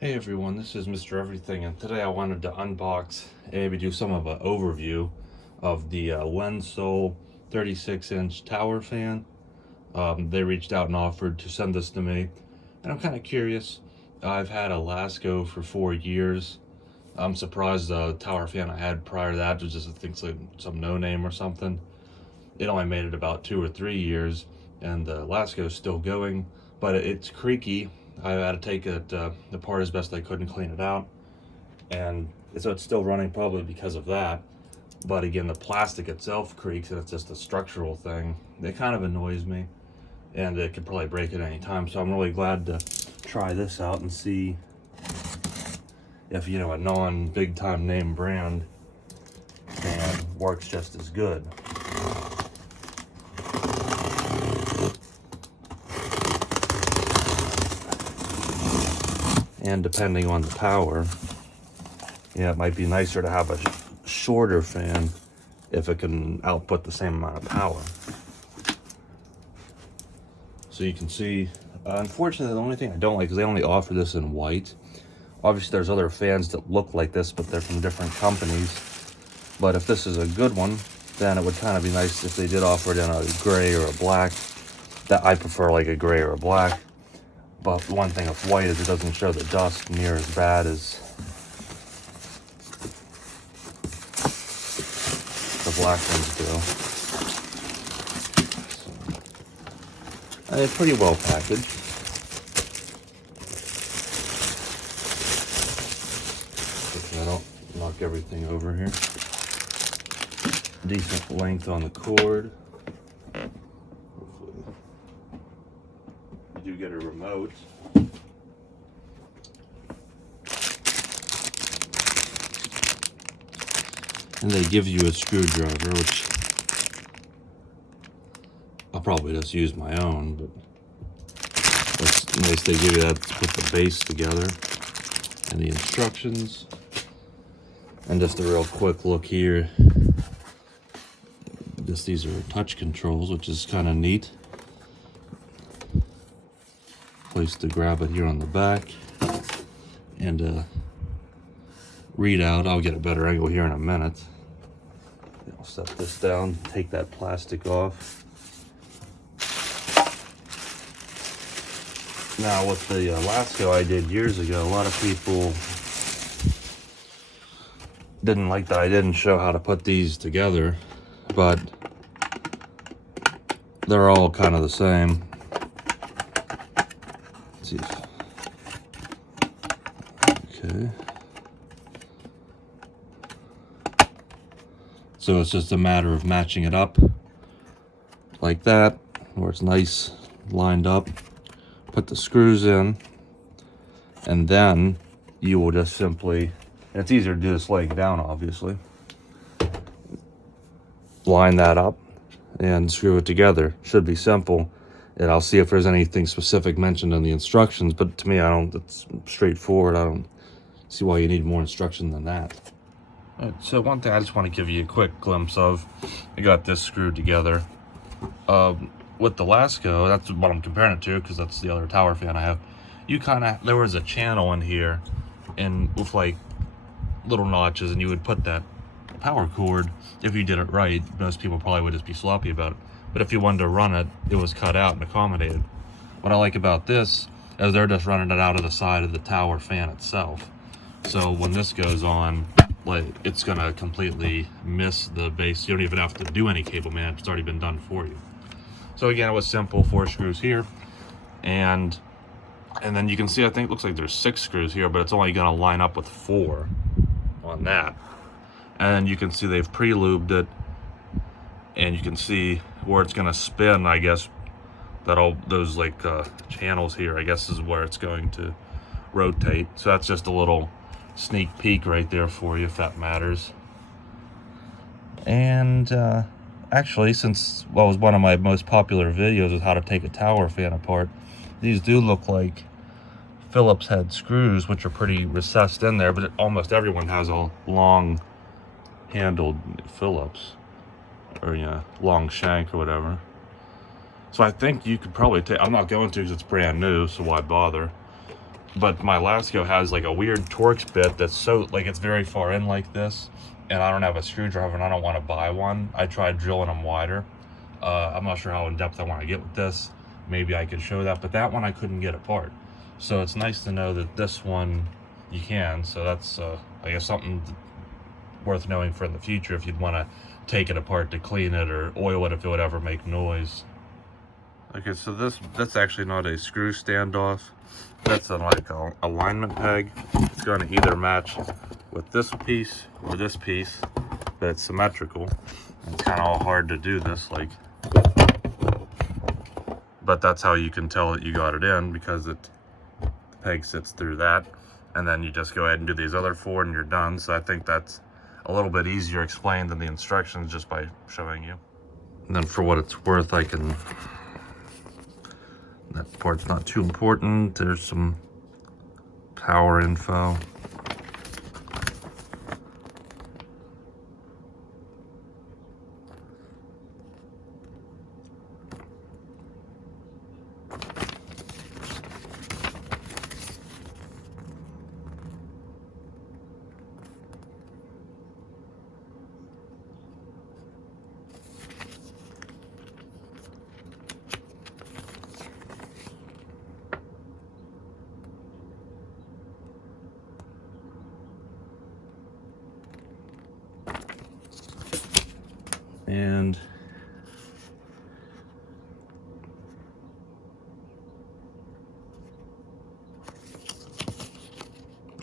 Hey everyone, this is Mr. Everything, and today I wanted to unbox and maybe do some of an overview of the Lensoul 36-inch tower fan. They reached out and offered to send this to me, and I'm kind of curious. I've had a Lasko for 4 years. I'm surprised the tower fan I had prior to that was just, I think, like some no-name or something. It only made it about 2 or 3 years, and the Lasko is still going, but it's creaky. I had to take it apart as best I could and clean it out, and so it's still running probably because of that. But again, the plastic itself creaks, and it's just a structural thing. It kind of annoys me, and it could probably break at any time. So I'm really glad to try this out and see if, a non-big time name brand fan works just as good. And depending on the power, it might be nicer to have a shorter fan if it can output the same amount of power. So you can see, unfortunately, the only thing I don't like is they only offer this in white. Obviously, there's other fans that look like this, but they're from different companies. But if this is a good one, then it would kind of be nice if they did offer it in a gray or a black. That I prefer like a gray or a black. But one thing with white is it doesn't show the dust near as bad as the black ones do. So, it's pretty well packaged. I don't knock everything over here. Decent length on the cord. Hopefully, you do get a remote. And they give you a screwdriver, which I'll probably just use my own, but it's nice they give you that to put the base together. And the instructions. And just a real quick look here. These are touch controls, which is kind of neat. Place to grab it here on the back. And readout. I'll get a better angle here in a minute. I'll set this down, take that plastic off. Now with the Lasko I did years ago, a lot of people didn't like that I didn't show how to put these together, but they're all kind of the same. Let's see. Okay. So it's just a matter of matching it up like that, where it's nice lined up. Put the screws in, and then you will just simply, and it's easier to do this laying down, obviously. Line that up and screw it together. Should be simple, and I'll see if there's anything specific mentioned in the instructions, but to me, it's straightforward. I don't see why you need more instruction than that. All right, so one thing I just want to give you a quick glimpse of, I got this screwed together. With the Lasko, that's what I'm comparing it to, because that's the other tower fan I have. There was a channel in here, and with like little notches, and you would put that power cord, if you did it right. Most people probably would just be sloppy about it, but if you wanted to run it, it was cut out and accommodated. What I like about this is they're just running it out of the side of the tower fan itself. So when this goes on, like, it's gonna completely miss the base. You don't even have to do any cable management. It's already been done for you. So again, it was simple, 4 screws here, and then you can see, I think it looks like there's 6 screws here, but it's only gonna line up with 4 on that. And you can see they've pre-lubed it, and you can see where it's gonna spin, I guess, those like channels here, I guess, is where it's going to rotate. So that's just a little sneak peek right there for you, if that matters. And actually, since was one of my most popular videos is how to take a tower fan apart, these do look like Phillips head screws, which are pretty recessed in there, but almost everyone has a long handled Phillips, or long shank or whatever. So I think you could probably take, I'm not going to because it's brand new, so why bother, But my Lasko has like a weird Torx bit that's so, like, it's very far in like this, and I don't have a screwdriver and I don't want to buy one. I tried drilling them wider. I'm not sure how in depth I want to get with this. Maybe I could show that, but that one I couldn't get apart. So it's nice to know that this one you can. So that's, I guess, something worth knowing for the future if you'd want to take it apart to clean it or oil it if it would ever make noise. Okay, so that's actually not a screw standoff. That's like a alignment peg. It's going to either match with this piece or this piece, but it's symmetrical. It's kind of all hard to do this, like, but that's how you can tell that you got it in, because the peg sits through that, and then you just go ahead and do these other four and you're done. So I think that's a little bit easier explained than the instructions just by showing you. And then for what it's worth, I can, that part's not too important. There's some power info. And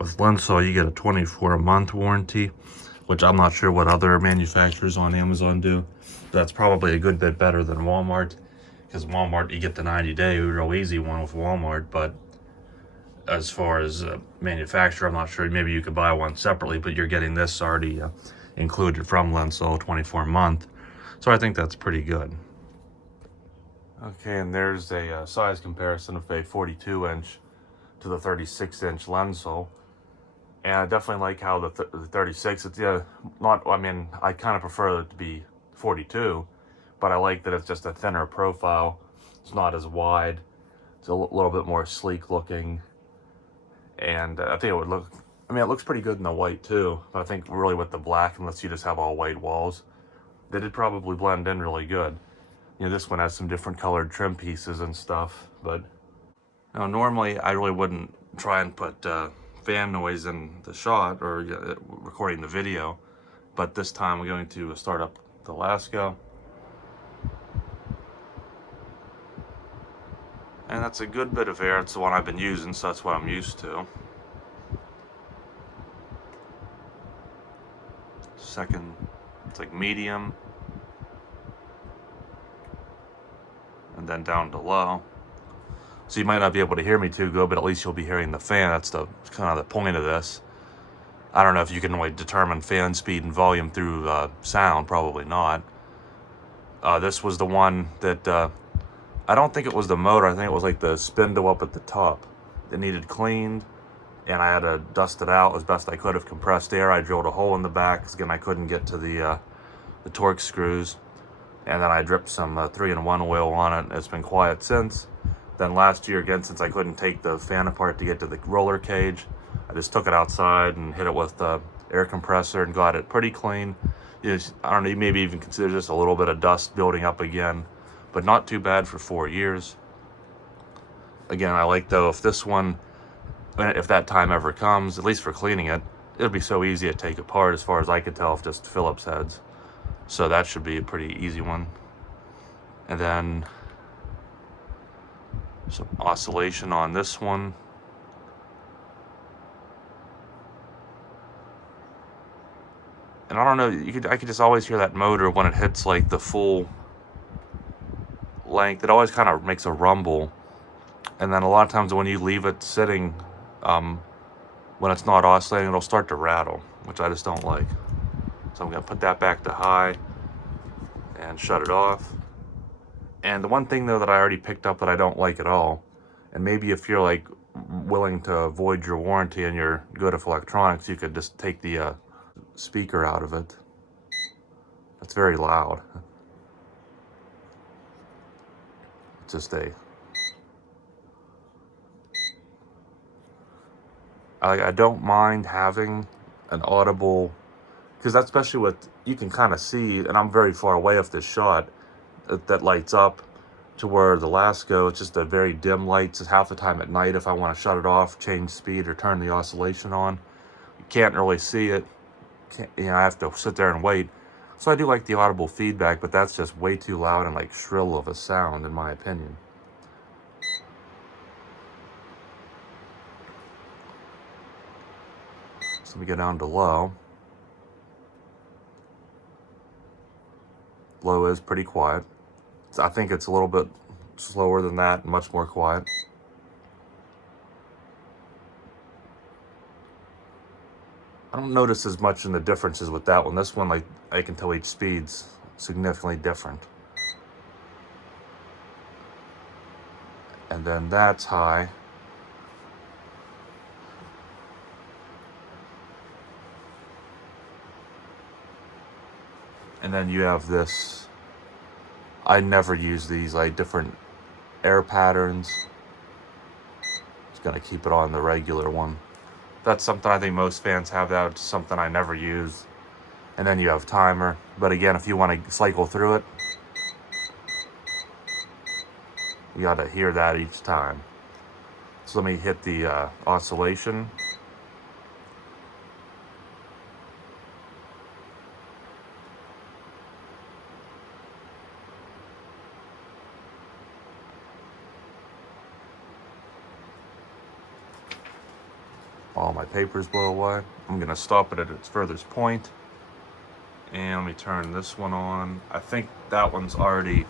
with Lensoul, you get a 24-month warranty, which I'm not sure what other manufacturers on Amazon do. That's probably a good bit better than Walmart, because Walmart, you get the 90-day real easy one with Walmart. But as far as manufacturer, I'm not sure. Maybe you could buy one separately, but you're getting this already included from Lensoul, 24-month. So I think that's pretty good. Okay, and there's a size comparison of a 42-inch to the 36-inch Lensoul. And I definitely like how the 36, it's, not, I mean, I kind of prefer it to be 42, but I like that it's just a thinner profile. It's not as wide. It's a little bit more sleek looking. And I think it would look, I mean, it looks pretty good in the white too, but I think really with the black, unless you just have all white walls, that it'd probably blend in really good. You know, this one has some different colored trim pieces and stuff, but now normally I really wouldn't try and put fan noise in the shot or recording the video, but this time we're going to start up the Lasko. And that's a good bit of air. It's the one I've been using, so that's what I'm used to. Second, it's like medium. And then down to low. So you might not be able to hear me too good, but at least you'll be hearing the fan. That's the kind of the point of this. I don't know if you can really determine fan speed and volume through sound. Probably not. This was the one that I don't think it was the motor. I think it was like the spindle up at the top that needed cleaned, and I had to dust it out as best I could of compressed air. I drilled a hole in the back because again I couldn't get to the Torx screws, and then I dripped some 3-in-1 oil on it. It's been quiet since. Then last year again, since I couldn't take the fan apart to get to the roller cage, I just took it outside and hit it with the air compressor and got it pretty clean. I don't know, maybe even consider just a little bit of dust building up again, but not too bad for 4 years. Again, I like though, if this one, if that time ever comes, at least for cleaning it, it'll be so easy to take apart as far as I could tell, if just Phillips heads. So that should be a pretty easy one. And then some oscillation on this one. And I don't know, I could just always hear that motor when it hits like the full length. It always kind of makes a rumble. And then a lot of times when you leave it sitting, when it's not oscillating, it'll start to rattle, which I just don't like. So I'm gonna put that back to high and shut it off. And the one thing though that I already picked up that I don't like at all, and maybe if you're like willing to avoid your warranty and you're good at electronics, you could just take the speaker out of it. It's very loud. It's just I don't mind having an audible, because that's especially what you can kind of see, and I'm very far away off this shot, that lights up to where the Lasko, it's just a very dim light. It's half the time at night if I want to shut it off, change speed, or turn the oscillation on. You can't really see it. I have to sit there and wait. So I do like the audible feedback, but that's just way too loud and like shrill of a sound in my opinion. So let me go down to low. Low is pretty quiet. I think it's a little bit slower than that and much more quiet. I don't notice as much in the differences with that one. This one, like, I can tell each speed's significantly different. And then that's high. And then you have this. I never use these, like, different air patterns. Just gonna keep it on the regular one. That's something I think most fans have. That's something I never use. And then you have timer. But again, if you want to cycle through it, you got to hear that each time. So let me hit the oscillation. All my papers blow away. I'm going to stop it at its furthest point. And let me turn this one on. I think that one's already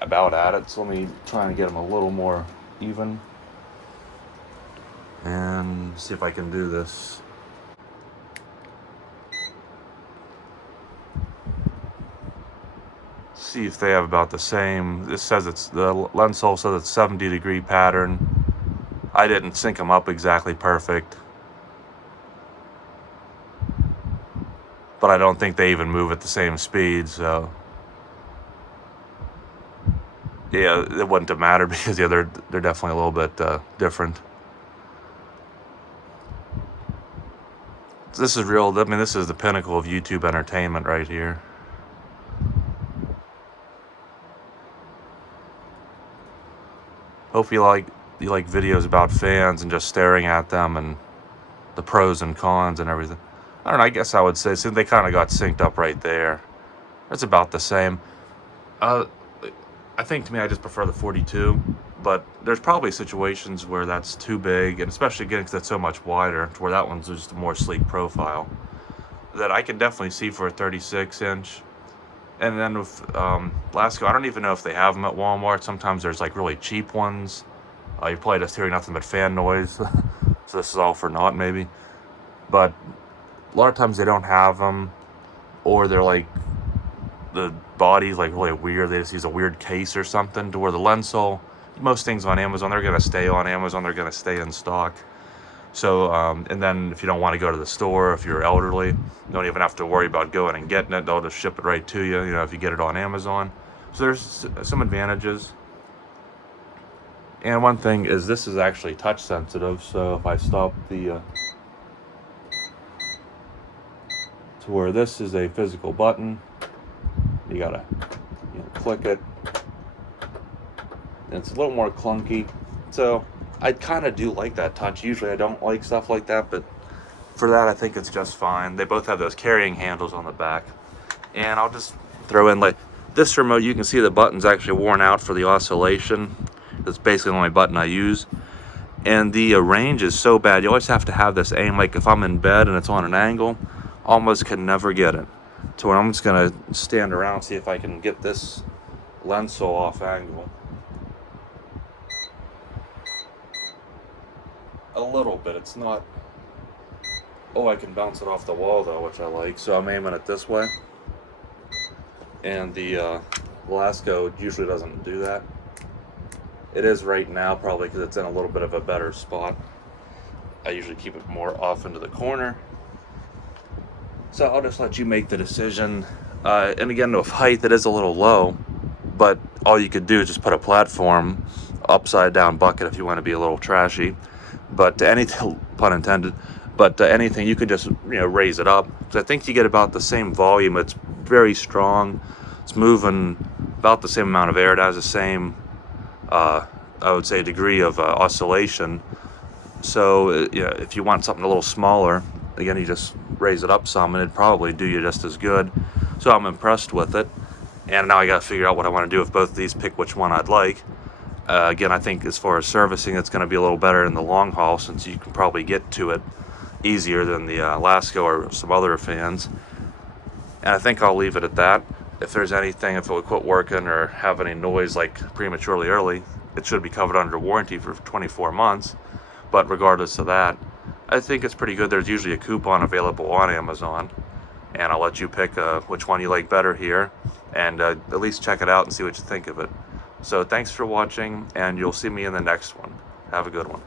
about at it. So let me try and get them a little more even. And see if I can do this. See if they have about the same. This says it's, the Lensoul says it's 70-degree pattern. I didn't sync them up exactly perfect. But I don't think they even move at the same speed, so yeah, it wouldn't have mattered because yeah, they're definitely a little bit different. This is real. I mean, this is the pinnacle of YouTube entertainment right here. Hope you like videos about fans and just staring at them and the pros and cons and everything. I don't know, I guess I would say, since they kind of got synced up right there, it's about the same. I think to me, I just prefer the 42, but there's probably situations where that's too big, and especially again, because that's so much wider, to where that one's just a more sleek profile, that I can definitely see for a 36-inch. And then with Lasko, I don't even know if they have them at Walmart. Sometimes there's like really cheap ones. You're probably just hearing nothing but fan noise, so this is all for naught maybe. But a lot of times they don't have them, or they're like, the body's like really weird. They just use a weird case or something, to where the Lensoul, most things on Amazon, they're going to stay on Amazon. They're going to stay in stock. So, and then if you don't want to go to the store, if you're elderly, you don't even have to worry about going and getting it. They'll just ship it right to you, if you get it on Amazon. So there's some advantages. And one thing is, this is actually touch sensitive. So if I stop the, to where this is a physical button, you gotta click it. And it's a little more clunky. So I kind of do like that touch. Usually I don't like stuff like that, but for that I think it's just fine. They both have those carrying handles on the back. And I'll just throw in, like, this remote, you can see the button's actually worn out for the oscillation. That's basically the only button I use. And the range is so bad, you always have to have this aim. Like if I'm in bed and it's on an angle, almost can never get it. So I'm just gonna stand around, see if I can get this Lensoul off angle. A little bit, it's not, oh, I can bounce it off the wall though, which I like. So I'm aiming it this way. And the Lasko usually doesn't do that. It is right now, probably because it's in a little bit of a better spot. I usually keep it more off into the corner. So I'll just let you make the decision. And again, with height, it is a little low, but all you could do is just put a platform, upside down bucket if you want to be a little trashy. But anything, pun intended, but anything, you could just, raise it up. So I think you get about the same volume. It's very strong. It's moving about the same amount of air. It has the same, I would say, degree of oscillation. So if you want something a little smaller, again, you just raise it up some, and it'd probably do you just as good. So I'm impressed with it. And now I got to figure out what I want to do with both of these, pick which one I'd like. Again, I think as far as servicing, it's going to be a little better in the long haul, since you can probably get to it easier than the Lasko or some other fans. And I think I'll leave it at that. If there's anything, if it would quit working or have any noise like prematurely early, it should be covered under warranty for 24 months. But regardless of that, I think it's pretty good. There's usually a coupon available on Amazon, and I'll let you pick which one you like better here, and at least check it out and see what you think of it. So thanks for watching, and you'll see me in the next one. Have a good one.